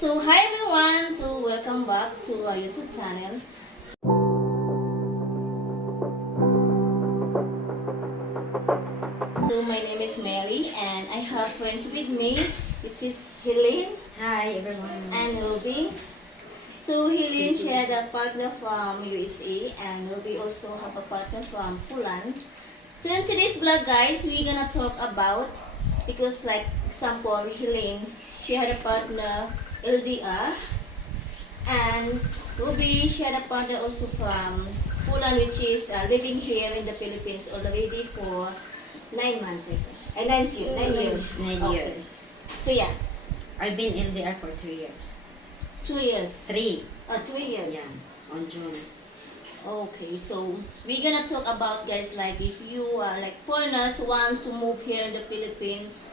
So hi everyone, so welcome back to our YouTube channel. So my name is Mary and I have friends with me, which is Helene Hi everyone. and Ruby. So Helene, she had a partner from USA and Ruby also have a partner from Poland. So in today's vlog guys, we're gonna talk about, because like example, Helene, she had a partner LDR, and Ruby, she had a partner also from Poland, which is living here in the Philippines already for 9 months, I think. 9 years. 9 Okay. years. So yeah, I've been LDR for 3 years. 2 years. 3. 3 years. Yeah, on June. Okay, so we're gonna talk about guys, like if you are like foreigners want to move here in the Philippines.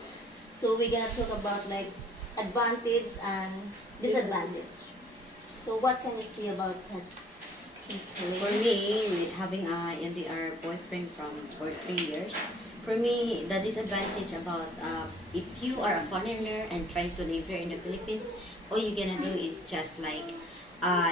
So we're gonna talk about like advantage and disadvantage. So what can you see about that, Miss Helene? For me, having a LDR boyfriend for 3 years, for me, the disadvantage about if you are a foreigner and trying to live here in the Philippines, all you're gonna do is just like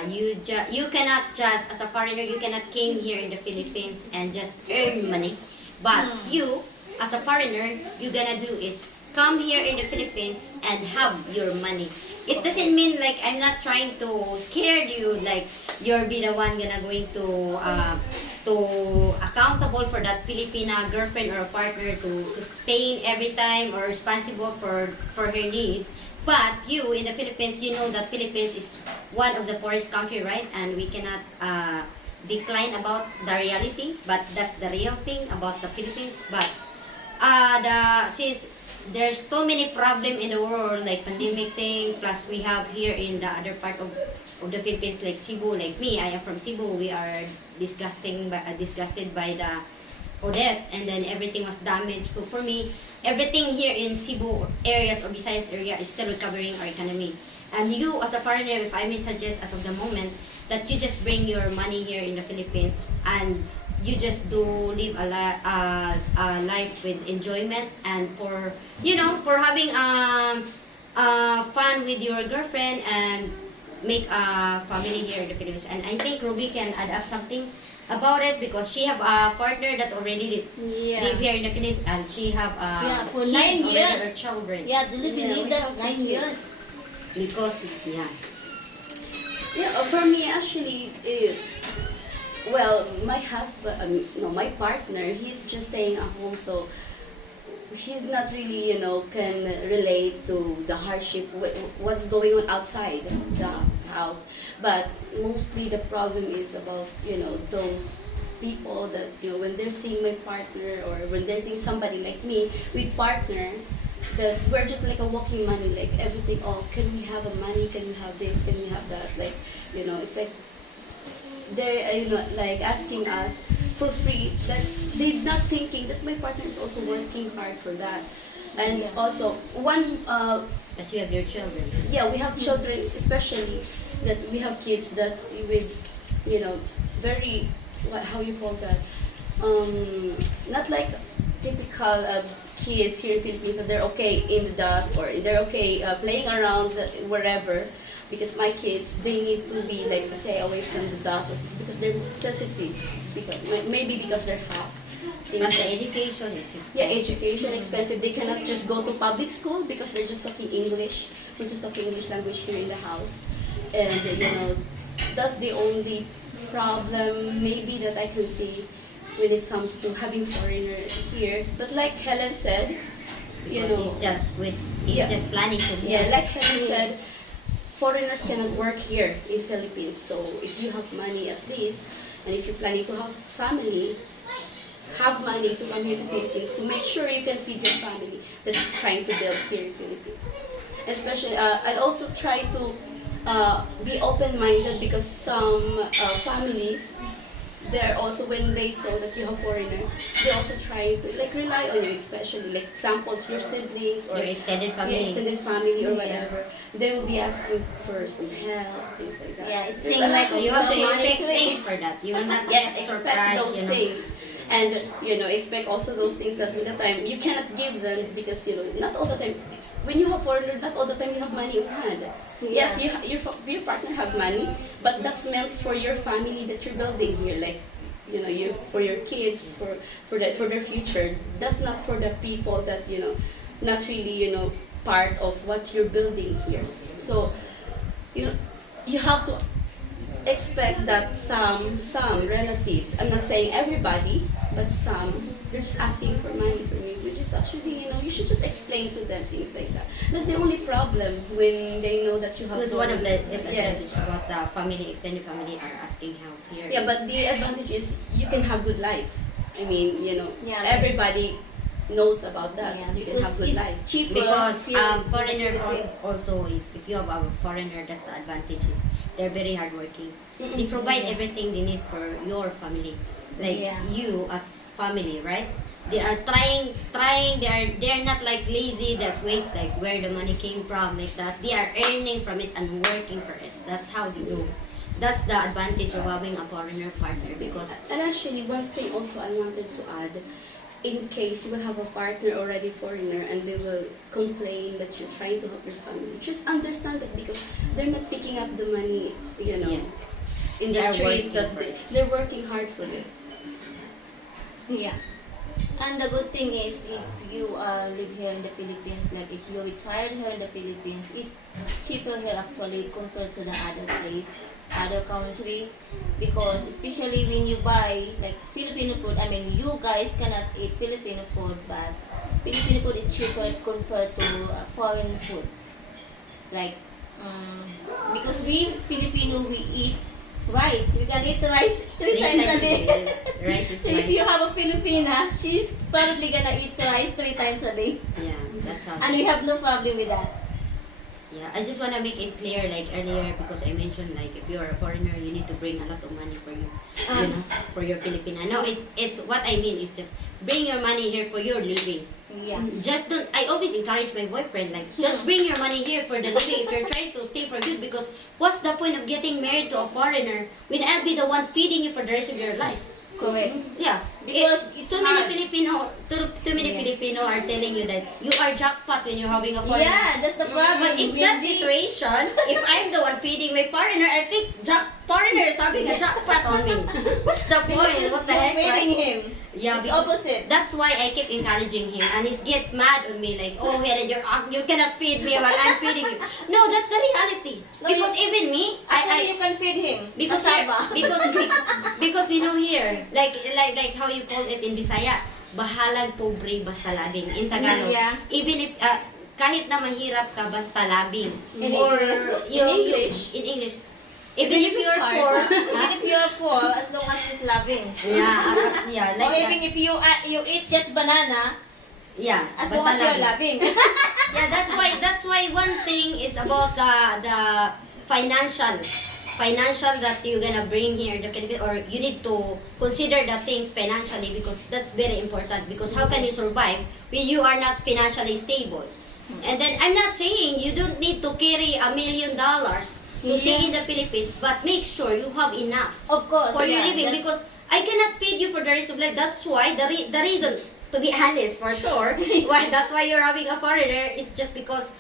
you cannot just as a foreigner you cannot came here in the Philippines and just earn money, but you as a foreigner you're gonna do is come here in the Philippines and have your money. It doesn't mean like I'm not trying to scare you like you'll be the one going to accountable for that Filipina girlfriend or partner to sustain every time or responsible for her needs. But you in the Philippines, you know that Philippines is one of the poorest country, right? And we cannot decline about the reality, but that's the real thing about the Philippines. But since there's so many problem in the world, like pandemic thing, plus we have here in the other part of the Philippines, like Cebu, like me, I am from Cebu. We are disgusted by the Odette, and then everything was damaged. So for me, everything here in Cebu areas or Visayas area is still recovering our economy. And you as a foreigner, if I may suggest as of the moment, that you just bring your money here in the Philippines and you just do live a life with enjoyment and for for having fun with your girlfriend and make a family here in the Philippines. And I think Ruby can add up something about it because she have a partner that already live here in the Philippines and she have for kids 9 already, years. or children. Yeah, do you believe we that have 9 kids. years? Because For me, actually, well, my husband, no, my partner, he's just staying at home, so he's not really, can relate to the hardship, what's going on outside the house. But mostly the problem is about, those people that, when they're seeing my partner or when they're seeing somebody like me with partner, that we're just like a walking money, like everything. Oh, can we have a money? Can we have this? Can we have that? Like, it's like they're like asking us for free. That they're not thinking that my partner is also working hard for that. And also one, as you have your children. yeah, we have children, especially that we have kids that with very how you call that, not like typical kids here in Philippines that they're okay in the dust or they're okay playing around wherever, because my kids, they need to be like stay away from the dust or this because they're sensitive, because maybe because they're hot. But the education is Education expensive. They cannot just go to public school because they're just talking English. We're just talking English language here in the house, and that's the only problem maybe that I can see when it comes to having foreigner here. But like Helen said, he's just planning to be. yeah, like Helen said, foreigners cannot work here in Philippines. So if you have money at least, and if you're planning to have family, have money to come here to Philippines to make sure you can feed your family that you're trying to build here in Philippines. Especially, I also try to be open-minded because some families, they're also, when they saw that you have foreigner, they also try to like rely on you, especially like examples, your siblings or Your extended family. extended family or whatever. They will be asking for some help, things like that. Yeah, it's There's things a lot like of You have to money expect to it. things for that. You will not Yes, get expect surprised, those things. and expect also those things that with the time you cannot give them, because not all the time when you have foreigner, not all the time you have money on hand. Yes, your partner have money, but that's meant for your family that you're building here, like for your kids, for their future. That's not for the people that not really part of what you're building here. So you have to expect that some relatives, I'm not saying everybody, but some, they're just asking for money from you. You just actually, you should just explain to them things like that. That's the only problem when they know that you have. Because one of the Yes. disadvantages about the family, extended family, are asking help here. Yeah, but the advantage is you can have good life. I mean, Yeah, everybody knows about that. Yeah, You can have good it's life. cheaper Because here in foreigner Philippines. also is, if you have a foreigner, that's the advantage is they're very hardworking. They provide everything they need for your family, like Yeah. you as family, right? They are trying. They're not like lazy. That's wait, like where the money came from, like that. They are earning from it and working for it. That's how they do. That's the advantage of having a foreigner partner, because And actually, one thing also I wanted to add, in case you will have a partner already foreigner and they will complain that you're trying to help your family, just understand that because they're not picking up the money, yes, in the They're street, working that for it. they're working hard for it. Yeah. And the good thing is, if you live here in the Philippines, like if you're retired here in the Philippines, it's cheaper here actually compared to the other place, other country. Because especially when you buy like Filipino food, I mean, you guys cannot eat Filipino food, but Filipino food is cheaper compared to foreign food. Like, because we Filipino, we eat rice. We can eat rice three times a day. Rice is So if like, you have a Filipina, she's probably gonna eat rice 3 times a day. yeah, that's how. And we have no problem with that. Yeah, I just want to make it clear, like earlier, because I mentioned, like, if you are a foreigner, you need to bring a lot of money for you, for your Filipina. No, it's what I mean is just bring your money here for your living. Yeah. Just don't. I always encourage my boyfriend, like, just bring your money here for the living if you're trying to stay for good. Because what's the point of getting married to a foreigner when I'll be the one feeding you for the rest of your life? Correct. Yeah, Because it's too hard. many Yeah. Filipino are telling you that you are jackpot when you're having a foreigner. Yeah, that's the problem. But if When that we- situation, if I'm the one feeding my foreigner, I think foreigner is having a jackpot on me. What's the because point? What the you're heck, feeding right? him. Yeah, It's because opposite. that's why I keep encouraging him, and he's get mad on me like, oh, Helen, you cannot feed me while I'm feeding you. No, that's the reality. No, Because even me, Actually, you can feed him. because Kasaba. because we know here, like how you call it in Bisaya, bahalag pobre basta labing. In Tagalog, Yeah. even if kahit na mahirap ka basta labing. In Or English. in English. Even Even if if it's you're hard, poor, even if you're poor, as long as it's loving. yeah, Or like even that. if you eat just banana, Yeah, as basta long as you're labing. loving. Yeah, that's why one thing is about the financial that you're gonna bring here in the Philippines, or you need to consider the things financially, because that's very important. Because how can you survive when you are not financially stable? And then I'm not saying you don't need to carry $1 million to stay in the Philippines, but make sure you have enough Of course, for your yeah, living, that's- because I cannot feed you for the rest of life. That's why the reason, to be honest, for sure, why that's why you're having a foreigner is just because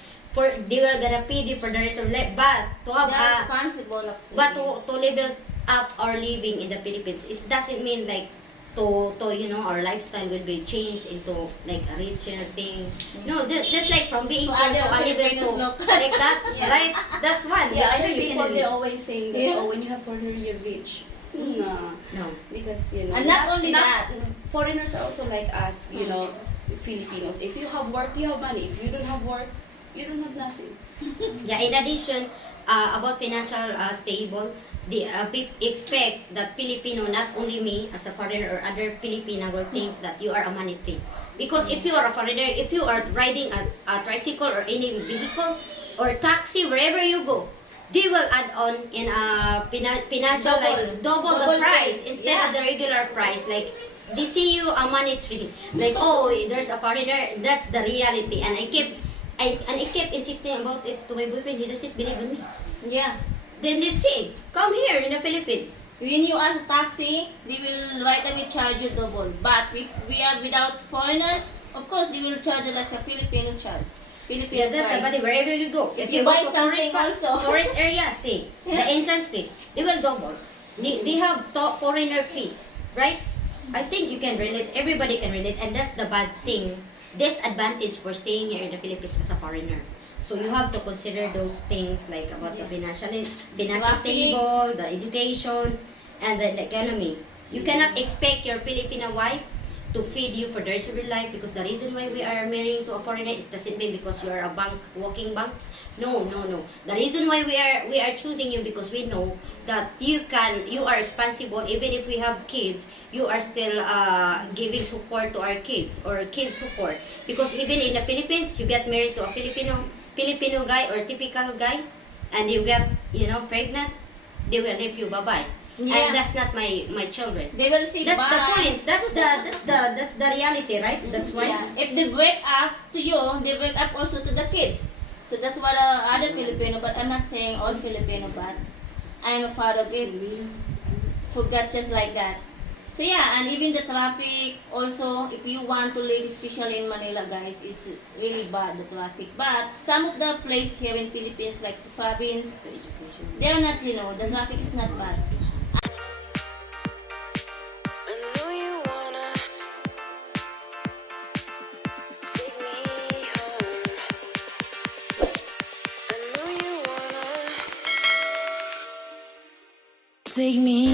they were gonna feed you for the rest of life. But to have they're responsible actually. but to level up our living in the Philippines, it doesn't mean like to our lifestyle will be changed into like a richer thing. No, just like from being To poor other to a level Filipinos to look. like that, Yeah. right? That's one. Yeah, I know other you people, can they relate. always saying that, Yeah. oh, when you have foreigner, you're rich. No. No. Because, And not only that. foreigners are also like us, Filipinos. If you have work, you have money. If you don't have work, you don't have nothing. Yeah, in addition, about financial stable, the expect that Filipino, not only me as a foreigner or other Filipina, will think that you are a money thing. Because if you are a foreigner, if you are riding a tricycle or any vehicle or taxi, wherever you go, they will add on in a financial, like double the Double price price. instead of the regular price. Like they see you a money tree. Like, oh, there's a foreigner. That's the reality. And I kept insisting about it to my boyfriend. He doesn't believe in me. Yeah. Then let's see. Come here in the Philippines. When you ask a taxi, they will right away charge you double. But we are without foreigners, of course they will charge us a Filipino charge. Filipino Yeah, that's price. about it. Wherever you go. If you go buy to something also. tourist area, see, the entrance fee, they will double. They have foreigner fee, right? I think you can relate, everybody can relate, and that's the bad thing, disadvantage for staying here in the Philippines as a foreigner. So you have to consider those things like about the financial Traffic. stable, the education, and the economy. You cannot expect your Filipino wife to feed you for the rest of your life, because the reason why we are marrying to a foreigner, it doesn't mean because you are a walking bank. No. The reason why we are choosing you, because we know that you are responsible. Even if we have kids, you are still giving support to our kids, or kids support. Because even in the Philippines, you get married to a Filipino guy or typical guy, and you get pregnant, they will leave you bye-bye. Yeah. And that's not my children. They will say That's bye. the point. That's the reality, right? That's why. Yeah. If they break up to you, they break up also to the kids. So that's what other Filipino, but I'm not saying all Filipino, but I'm a part of it. Forgot just like that. So yeah, and even the traffic also, if you want to live, especially in Manila, guys, is really bad, the traffic. But some of the places here in Philippines, like the province, they're not, the traffic is not bad. I know you wanna take me home. I know you wanna take me